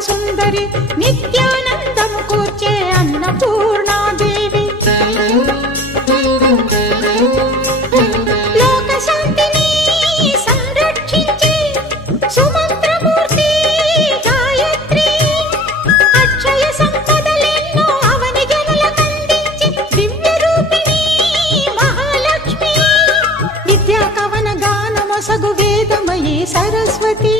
సుందరి నిత్యానందము కూర్చే అన్నపూర్ణాదేవి లోక శాంతిని సంరక్షించే సుమంత్రమూర్తి గాయత్రి అక్షయ సంపదలెన్నో అవని జనులకందించి దివ్య రూపిణి మహాలక్ష్మి విద్యా కవన గానమొసగు వేదమయీ సరస్వతి